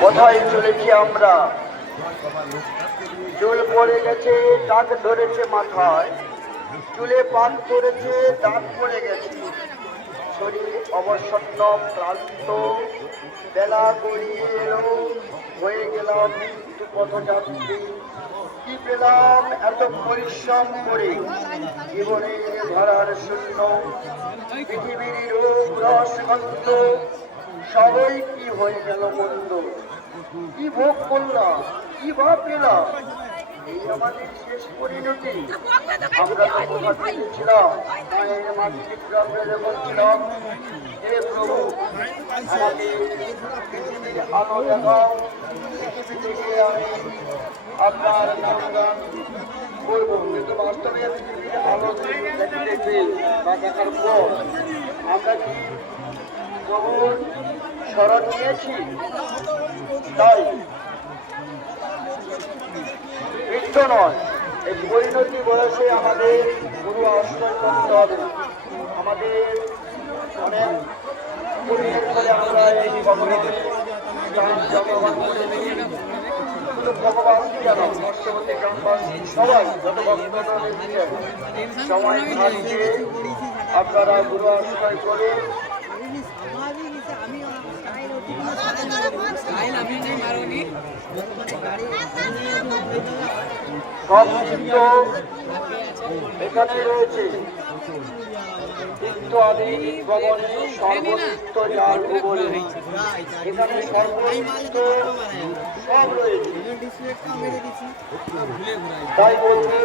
কোথায় চলেছি আমরা? চুল পড়ে গেছে দাগ ধরেছে মাথায়। চুলে পান করেছে দাগ পড়ে গেছে। শরীর অবসন্ন, ক্লান্ত, বেলা গড়িয়ে এলো, হয়ে গেলাম মৃত্যু পথযাত্রী। কি পেলাম এত পরিশ্রম করে? জীবনে ধরার শূন্য। পৃথিবীর রূপ রস, গন্ধ, সবাই কি হয়ে গেল মন্দ কি ভোগ করলাম? কি বা পেলাম? আমরা ছিলাম মায়ের মাটির গ্রামে বলছিলাম হে প্রভু আমাকে আপনার নামগান করব কিন্তু বাস্তবে পৃথিবীর আলো দেখতে বা দেখার পর আমরা কি প্রভুর নিয়েছি তাই বৃদ্ধ নয়। এই পরিণতি বয়সে আমাদের গুরু আশ্রয় করতে হবে আমাদের অনেক ফলে আমরা এই সময় থাকছে আপনারা গুরু আশ্রয় করে সব চিত্ত এখানে রয়েছে। আদি ভবনে সর্বচিত্ত যার ভুবনে এখানে সর্বচিত্ত সব রয়েছে। তাই বলতে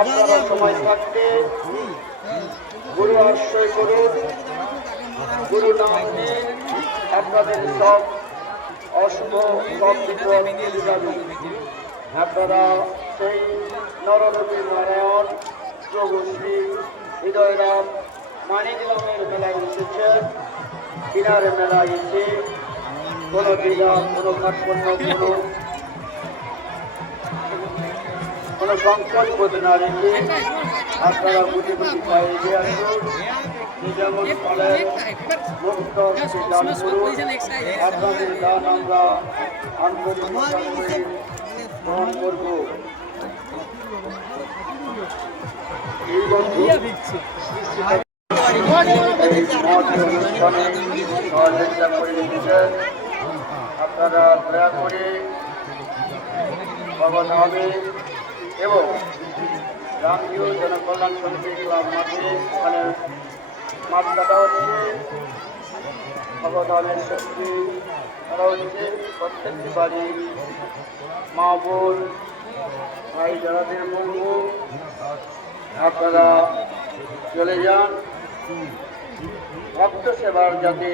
আপনারা সময় থাকতে গুরু আশ্রয় করুন গুরু নাম আপনাদের সব অশুভ সব বিপদ আপনারা সেই নররূপী নারায়ণ প্রভু শ্রী হৃদয়রাম মানিকরামের মেলায় এসেছেন কিনারে মেলায় এসে কোনো দ্বিধা কোনো কাঠপণ্য কোনো কোনো সংকট বোধ না রেখে আপনারা বুঝে বুঝে পায়ে আসুন। আপনাদের দান আমরা আন্তরিকতা করে গ্রহণ করব আপনারা দয়া করে ভগবান হবে এবং রামজিও জনকল্যাণ সমিতি ক্লাব মাঠে হচ্ছে ভগবানের শক্তি করা হচ্ছে প্রত্যেকটি বাড়ি, মা, বোন, ভাই, যারাদের বলব আপনারা চলে যান। ভক্ত সেবার যাতে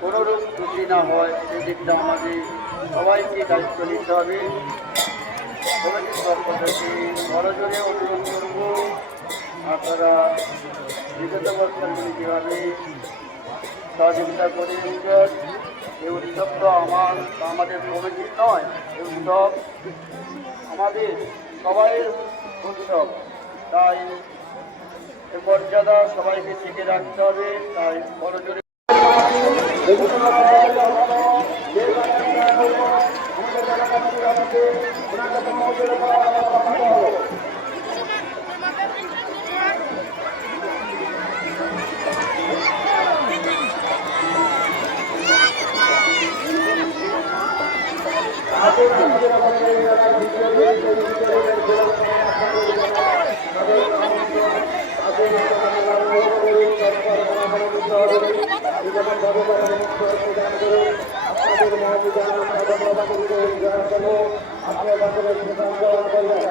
কোনোরূপ ত্রুটি না হয়, সেদিকটা আমাদের সবাইকে দায়িত্ব নিতে হবে। বড়জোরে অনুরোধ করব, আপনারা বিগত বছরগুলি যেভাবে সহযোগিতা করে এসেছেন এই উৎসব তো আমার, আমাদের কমিটির নয়, এই উৎসব আমাদের সবাইয়ের উৎসব। তাই এ মর্যাদা সবাইকে শিখে রাখতে হবে, তাই বড়জোরে আপনাদের